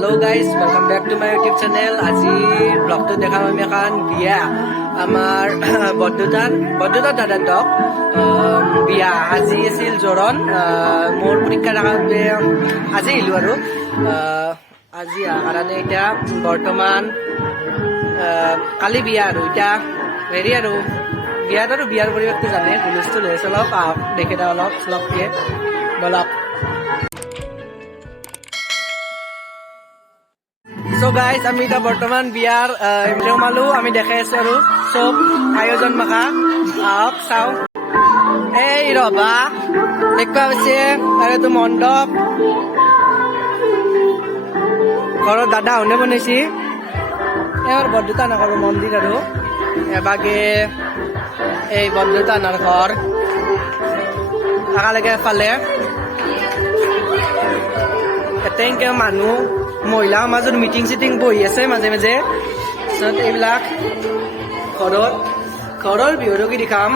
Hello guys, welcome back to my YouTube channel. আজি ব্লগটো দেখাম আমি এখন বিয়া আমাৰ বৰদেউতাৰ দাদাৰ দক বিয়া আজি আছিল জোৰণ মোৰ পৰীক্ষা দেখাতে আজি আহিলোঁ আৰু আজি কাৰণে এতিয়া বৰ্তমান কালি বিয়া আৰু এতিয়া হেৰি আৰু বিয়াত আৰু বিয়াৰ পৰিৱেশটো জানে হুলস্থুল হৈ আছে অলপ দেখি দা অলপ চলপকে বলক So guys, আমি এটা বৰ্তমান বিয়াৰ সোমালো আমি দেখাই আছো আৰু চব আয়োজন মাখা আহক চাওঁ এই ৰবা দেখবা পাইছে আৰু এইটো মণ্ডপ ঘৰৰ দাদা হনে বনাইছি এবাৰ বৰদেউতা নগৰ মন্দিৰ আৰু এবাগে এই বৰদেউতা নাৰ ঘৰ একেলগে এফালে এতেংকে মানুহ মহিলাৰ মাজত মিটিং চিটিং বহি আছে মাজে মাজে এইবিলাক ঘৰৰ বিহুৰকি দেখাম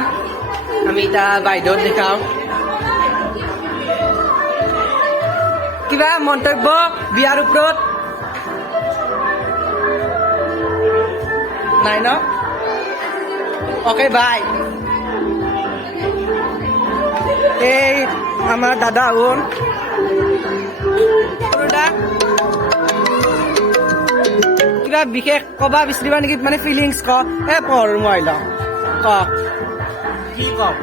আমি এতিয়া বাইদেউত দেখাম কিবা মন্তব্য বিয়াৰ ওপৰত নাই ন অকে বাই এই আমাৰ দাদা হ'ল কিবা বিশেষ কবা বিচাৰিবা নেকি মানে ফিলিংছ ক এ পঢ় মই লওঁ ক কি কম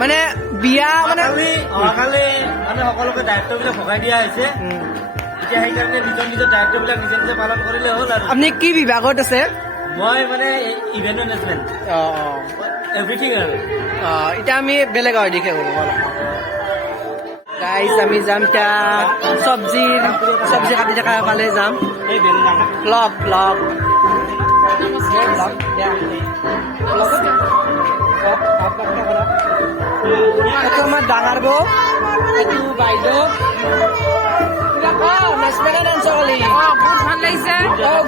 মানে বিয়া মানে অহাকালি মানে সকলোকে দায়িত্ববিলাক ভগাই দিয়া হৈছে এতিয়া সেইকাৰণে নিজৰ নিজৰ দায়িত্ববিলাক নিজে নিজে পালন কৰিলে হ'ল আৰু আপুনি কি বিভাগত আছে মই মানে ইভেন্ট মেনেজমেণ্ট এভৰিথিং আৰু এতিয়া আমি বেলেগ হয় দিশে কৰো গাইজ আমি যাম এতিয়া চব্জি কাটি থকা ফালে যাম এই বেলনা ব্লগ এইটো আমাৰ ডাঙৰ বৌ এইটো বাইদেউ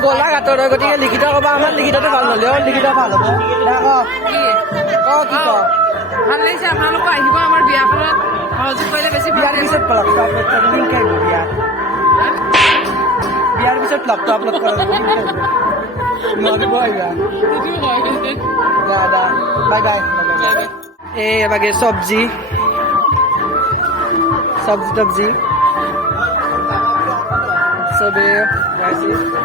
গোলাঘাটৰ গতিকে লিখিত কবা আমাৰ লিখিতটো ভাল নহ'লেও লিখিত ভাল হ'ব কি ক ভাল লাগিছে আপোনালোকো আহিব আমাৰ বিয়াখনত সহযোগ কৰিলে বেছি বিয়াৰ পিছত বিয়াৰ পিছত ব্লগটো আপলোড কৰা বাই বাই এই এবাগে চব্জি চবে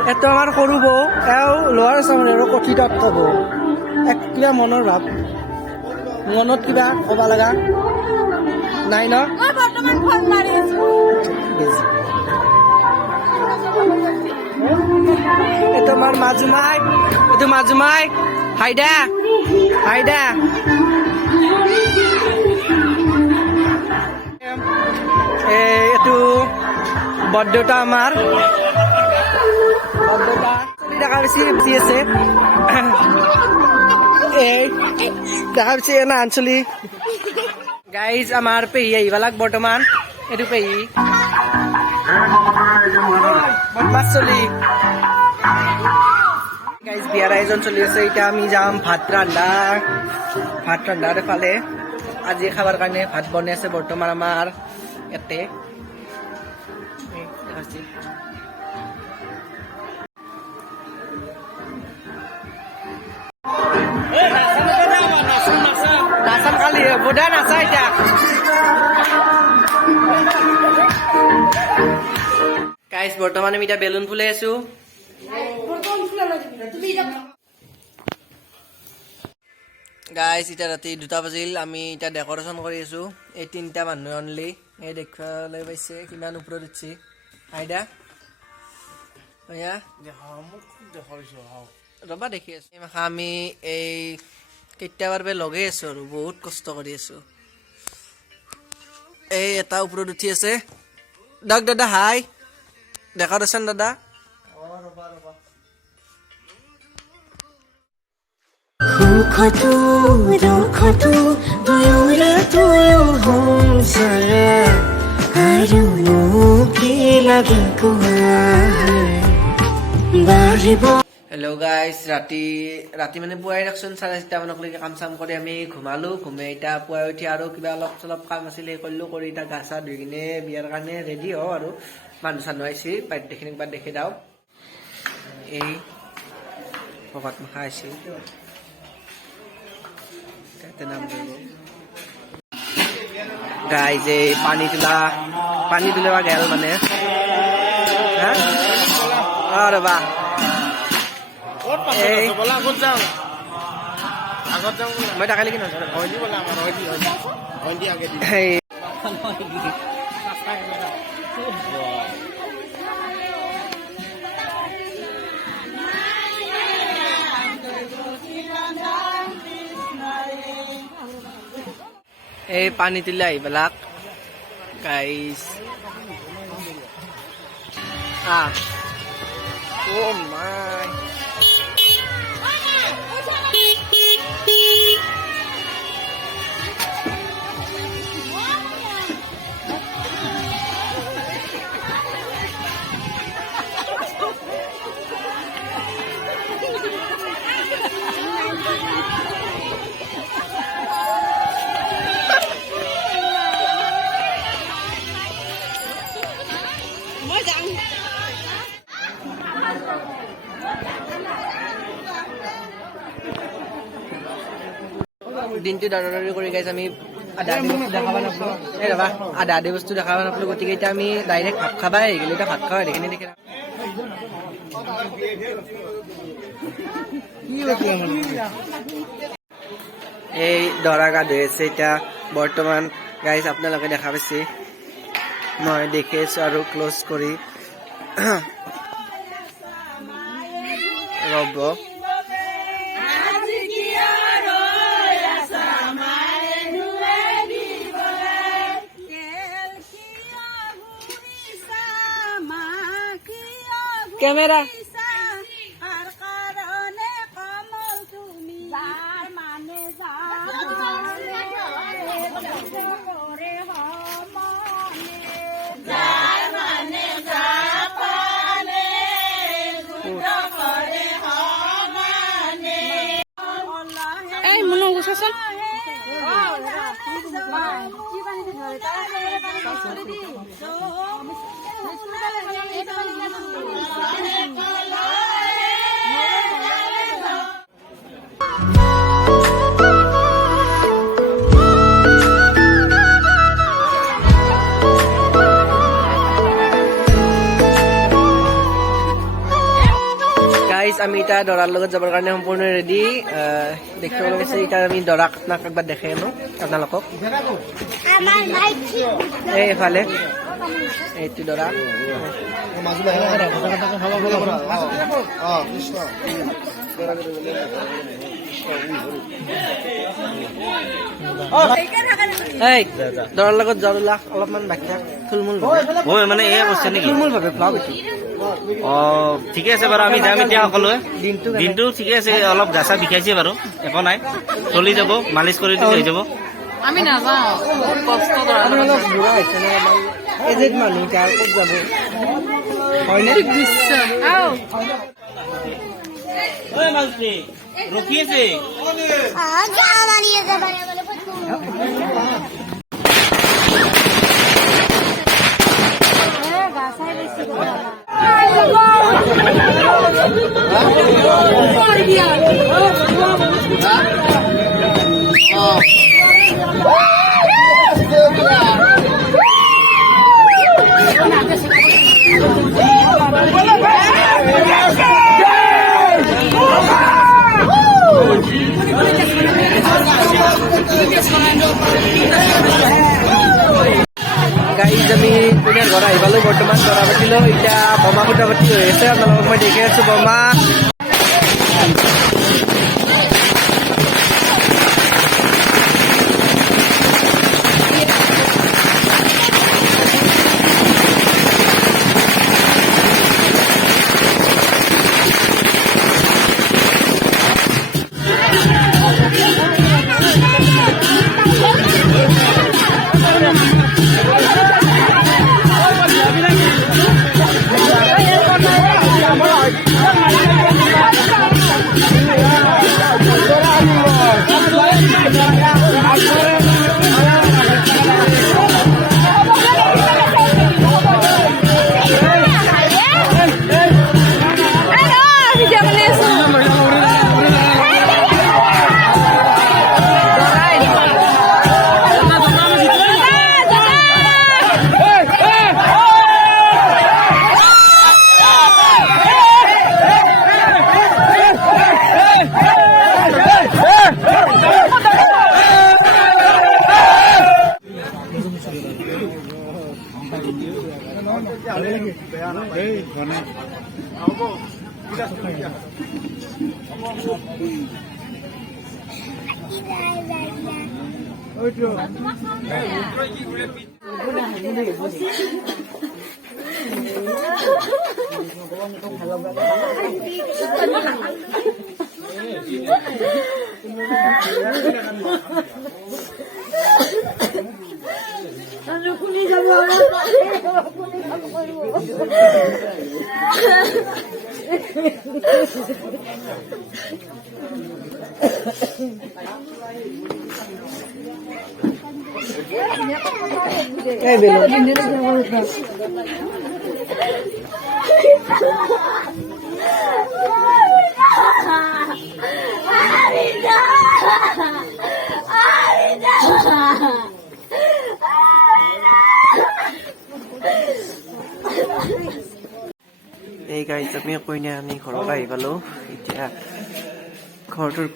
এইটো আমাৰ সৰু বৌ এও লোৱাৰ চামনি আৰু কথিতত ক'ব কিবা মনৰ ভাৱ মনত কিবা ক'ব লগা নাই ন এইটো আমাৰ মাজুমাই হাইদা এইটো বৰদেউতা আমাৰ দেখা বেছি আছে এই দেখা পাইছে না আঞ্চলিক গাইজ আমাৰ পেহী আহিবালাক বৰ্তমান এইটো পেহী বদমাছ চলি গাইজ বিয়াৰ আয়োজন চলি আছে এতিয়া আমি যাম ভাত ৰন্ধাৰ ফালে আজি খাবৰ কাৰণে ভাত বনাই আছে বৰ্তমান আমাৰ ইয়াতে নাচাম কালি বোধা নাচা এতিয়া গাইজ বৰ্তমান আমি এতিয়া বেলুন ফুলাই আছো গাইজ এতিয়া ৰাতি 2টা বাজিল আমি এতিয়া ডেকৰেশ্যন কৰি আছো এই 3টা মানুহ অনলি এই দেখিবলৈ পাইছে কিমান ওপৰত উঠছি আইদা ৰবা দেখি আছো আমি এই কেতিয়াবাৰ পৰা লগাই আছো আৰু বহুত কষ্ট কৰি আছো এই এটা ওপৰত উঠি আছে দাদা হাই ডেকৰেশ্যন দাদা সুখতো দুখতো দুয়োৰে দুয়ো সংসাৰ আৰু কি লাগে কোৱা বাঢ়িব হেল্ল' গাইজ ৰাতি মানে পুৱাই ৰাখছোন 4:30 মানলৈকে কাম চাম কৰি আমি ঘুমালো এতিয়া পুৱাই উঠি আৰু কিবা অলপ চলপ কাম আছিলে কৰিলো কৰি এতিয়া গা চা ধুই কিনে বিয়াৰ কাৰণে ৰেডি হওঁ আৰু মানুহ চানুহ আহিছে বাদ্যখিনিক বাদ দেখি দাও এই ভকত মখা আহিছে তাতে নাম দিব গাইজ এই পানী তুলিব গেল মানে হা ৰবা এই মই টাকা লিখি নাজানো এই পানী তুলি আহিবিলাক গাইজ Oh my. দিনটো দৌৰা কৰি গাইছ আমি আধা আধি বস্তু দেখাব নাপালো এই ৰবা আধা আধি বস্তু দেখাব নাপালো গতিকে এতিয়া আমি ডাইৰেক্ট ভাত খাবাই আহি গ'লো এতিয়া ভাত খাওঁ সেইখিনি দেখি এই দৰা গা ধুই আছে এতিয়া বৰ্তমান গাইছ আপোনালোকে দেখা পাইছে মই দেখি আছো আৰু ক্ল'জ কৰি ৰ'ব কেমেৰা এই মনো গুছাচোন গাইজ আমি এতিয়া দৰাৰ লগত যাবৰ কাৰণে সম্পূৰ্ণ ৰেডি দেখিবলৈ পাইছে এতিয়া আমি দৰাক আপোনাক একবাৰ দেখাই আনো আপোনালোকক এইফালে এইটো দৰা এই দৰাৰ লগত যোৱা অলপমান বাকী থুলমূল মই মানে এয়া কৈছে নেকি থুলমূল ভাৱে ভ্লগ এইটো ঠিকে আছে বাৰু আমি যাম এতিয়া সকলোৱে দিনটো দিনটো ঠিকে আছে অলপ গা চা বিষাইছে বাৰু একো নাই চলি যাব মালিচ কৰি দিলে হৈ যাব আমি নাযাওঁ কষ্ট আপোনালোক বুঢ়া হৈছে ন এজেড মানুহ এতিয়া ক'ত যাব হয়নে ৰখি আছে গাইজ আমি পুনৰ ঘৰ আহি পালোঁ বৰ্তমান দৰা পাতিলোঁ এতিয়া বোমা ফুটা পাতি হৈ আছে আপোনালোকক মই দেখি আছোঁ বোমা এই গাইজ আমি কইনা আমি ঘৰত আহি পালো এতিয়া ঘৰটোৰ